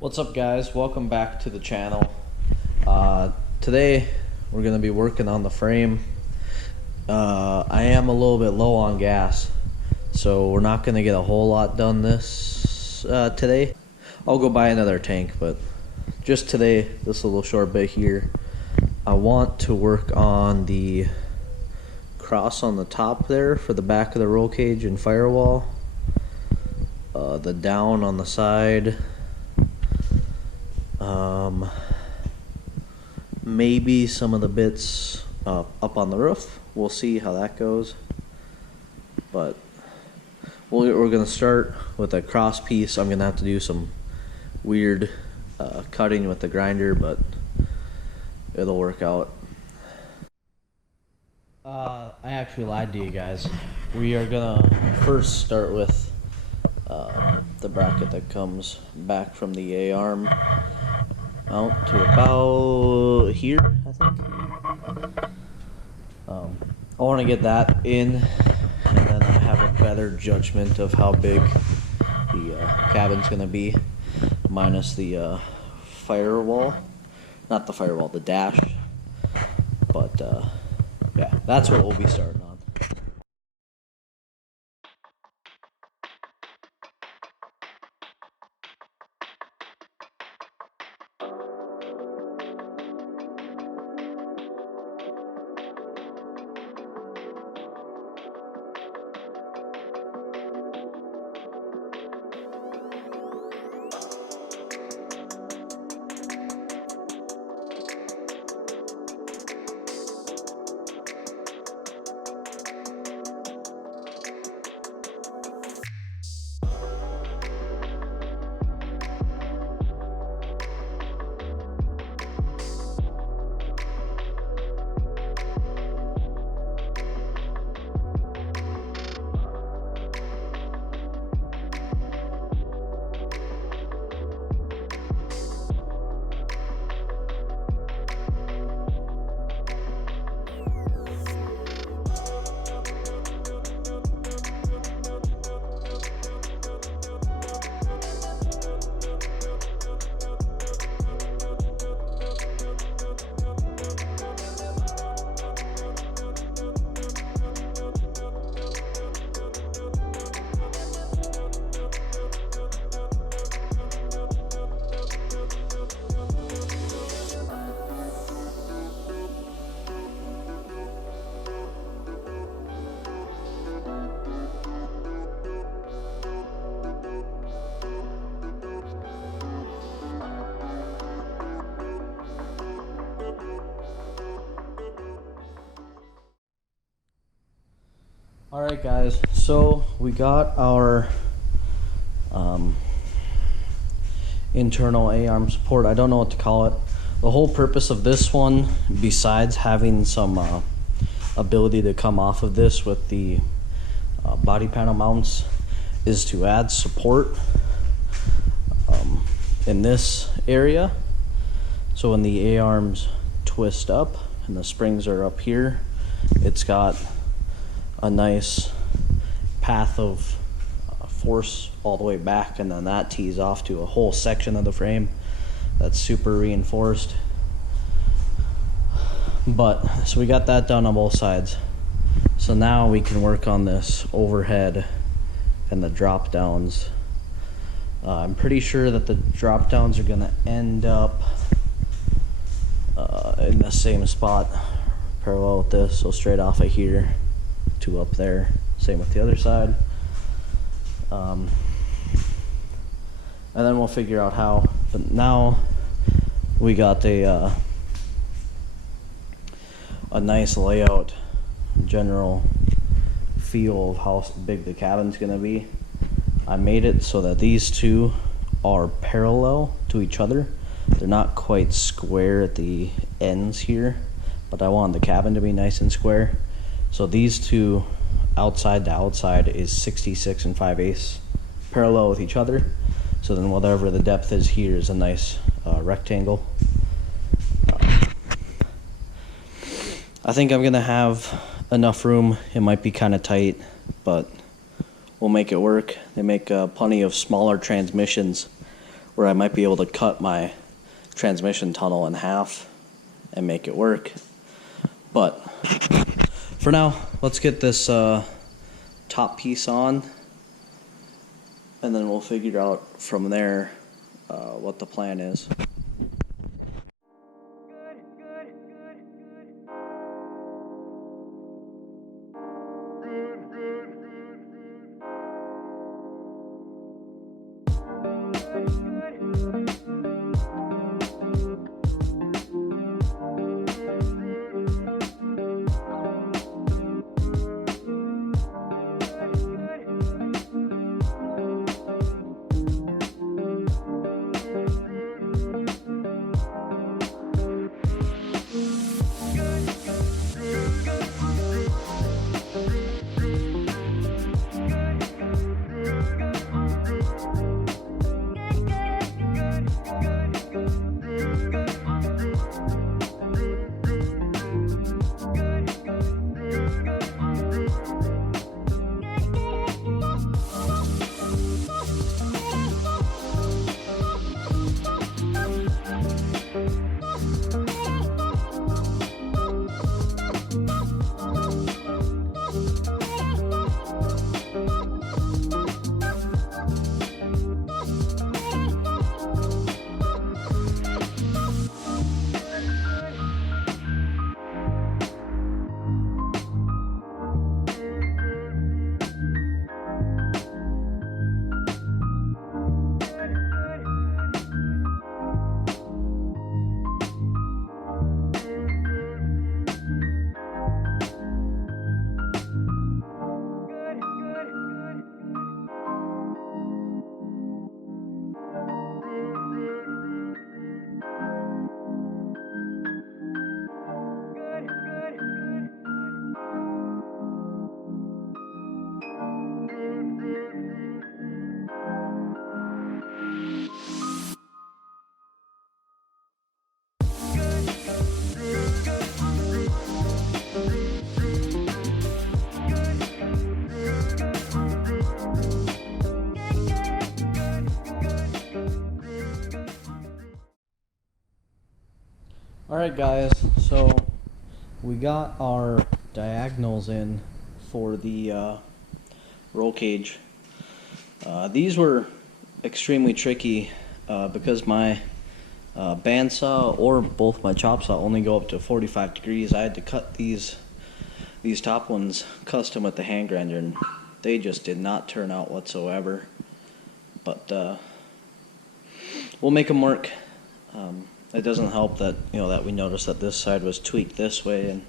What's up, guys? Welcome back to the channel. Today we're gonna be working on the frame. I am a little bit low on gas, so we're not gonna get a whole lot done this today. I'll go buy another tank, but just today, this little short bit here, I want to work on the cross on the top there for the back of the roll cage and firewall, the down on the side, maybe some of the bits up on the roof. We'll see how that goes, but we're gonna start with a cross piece. I'm gonna have to do some weird cutting with the grinder, but it'll work out. I actually lied to you guys. We are gonna first start with the bracket that comes back from the AArm out to about here, I think. I want to get that in, and then I have a better judgment of how big the cabin's gonna be, minus the firewall. Not the firewall, the dash. But yeah, that's what we'll be starting on. Alright guys, so we got our internal AArm support. I don't know what to call it. The whole purpose of this one, besides having some ability to come off of this with the body panel mounts, is to add support in this area. So when the AArms twist up and the springs are up here, it's got a nice path of force all the way back, and then that tees off to a whole section of the frame that's super reinforced. But so we got that done on both sides, so now we can work on this overhead and the drop downs. I'm pretty sure that the drop downs are gonna end up in the same spot parallel with this, so straight off of here to up there, same with the other side, and then we'll figure out how. But now we got a nice layout, general feel of how big the cabin's gonna be. I made it so that these two are parallel to each other. They're not quite square at the ends here, but I wanted the cabin to be nice and square. So these two, outside to outside, is 66 and 5/8 parallel with each other. So then whatever the depth is here is a nice rectangle. I think I'm gonna have enough room. It might be kind of tight, but we'll make it work. They make plenty of smaller transmissions where I might be able to cut my transmission tunnel in half and make it work. But for now, let's get this top piece on, and then we'll figure out from there what the plan is. Alright guys, so we got our diagonals in for the roll cage. These were extremely tricky because my bandsaw or both my chop saw only go up to 45 degrees. I had to cut these top ones custom with the hand grinder, and they just did not turn out whatsoever. But we'll make them work. It doesn't help that that we noticed that this side was tweaked this way, and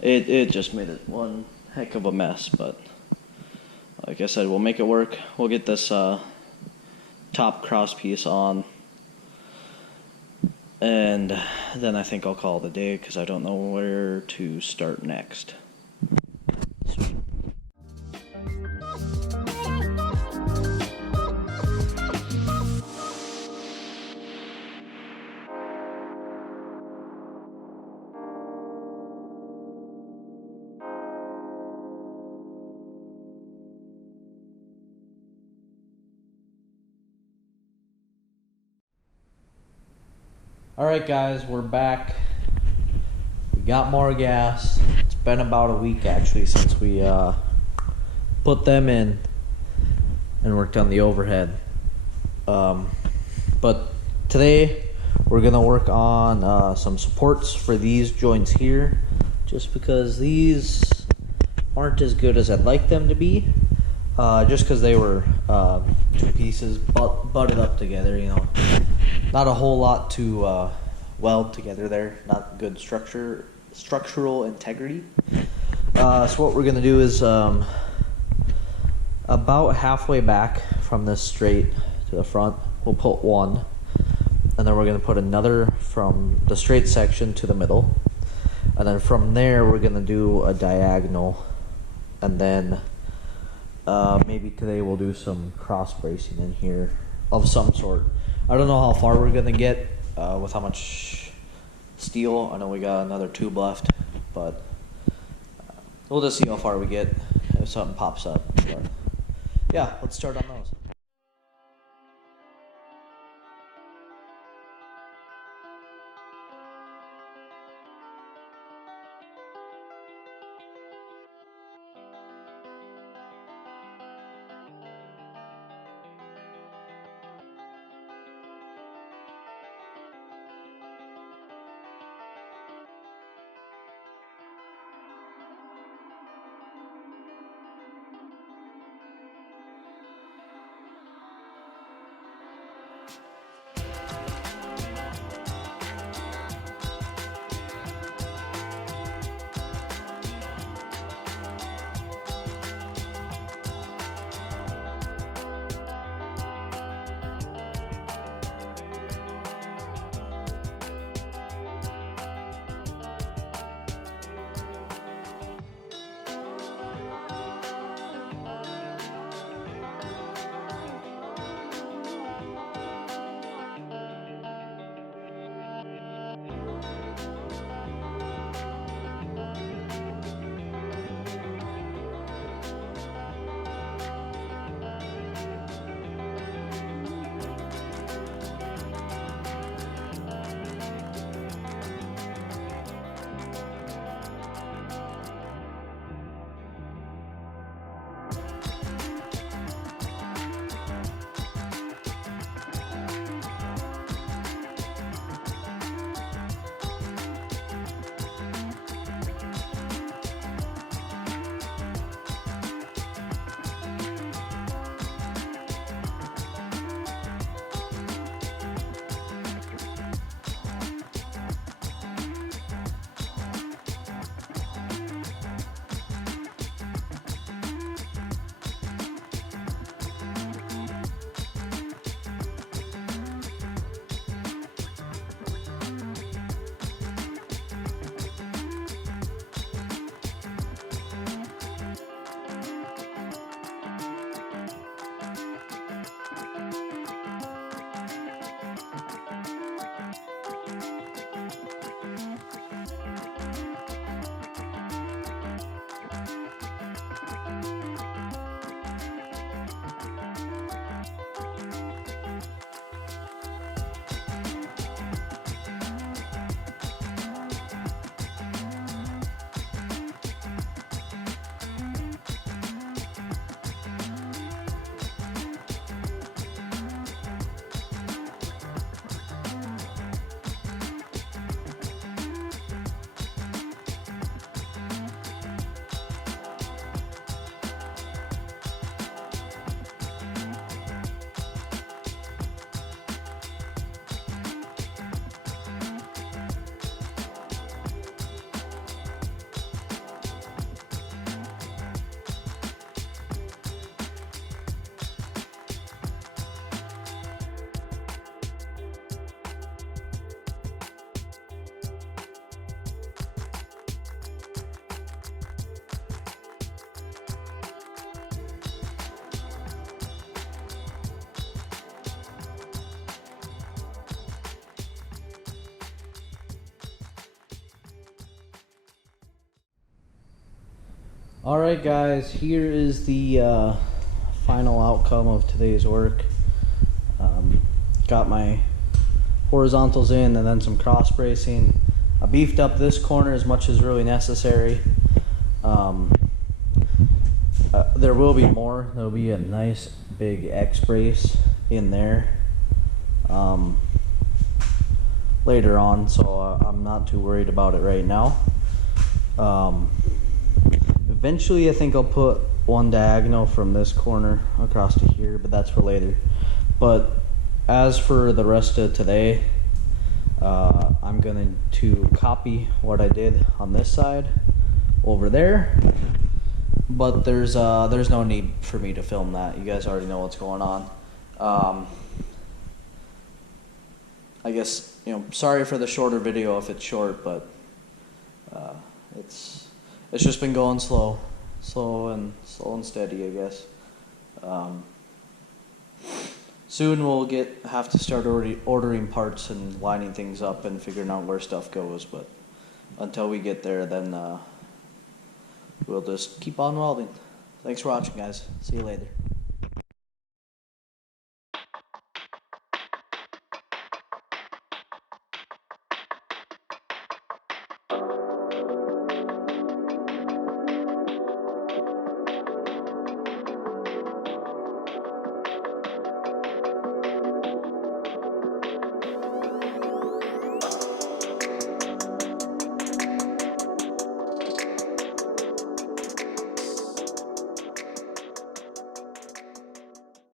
it just made it one heck of a mess. But like I said, we'll make it work. We'll get this top cross piece on, and then I think I'll call it a day because I don't know where to start next. Alright guys, we're back. We got more gas. It's been about a week actually since we put them in and worked on the overhead. But today we're gonna work on some supports for these joints here, just because these aren't as good as I'd like them to be. Just because they were two pieces butted up together, not a whole lot to weld together there. Not good structural integrity. So what we're gonna do is about halfway back from this straight to the front, we'll put one, and then we're gonna put another from the straight section to the middle, and then from there we're gonna do a diagonal, and then maybe today we'll do some cross bracing in here of some sort. I don't know how far we're gonna get with how much steel. I know we got another tube left, but we'll just see how far we get if something pops up. But yeah, let's start on those. Alright guys, here is the final outcome of today's work. Got my horizontals in and then some cross bracing. I beefed up this corner as much as really necessary. There will be more. There'll be a nice big X brace in there later on, so I'm not too worried about it right now. Eventually I think I'll put one diagonal from this corner across to here, but that's for later. But as for the rest of today, I'm going to copy what I did on this side over there, but there's no need for me to film that. You guys already know what's going on. I guess, you know, sorry for the shorter video if it's short, but it's just been going slow and steady, I guess. Soon we'll have to start ordering parts and lining things up and figuring out where stuff goes, but until we get there, then we'll just keep on welding. Thanks for watching, guys. See you later.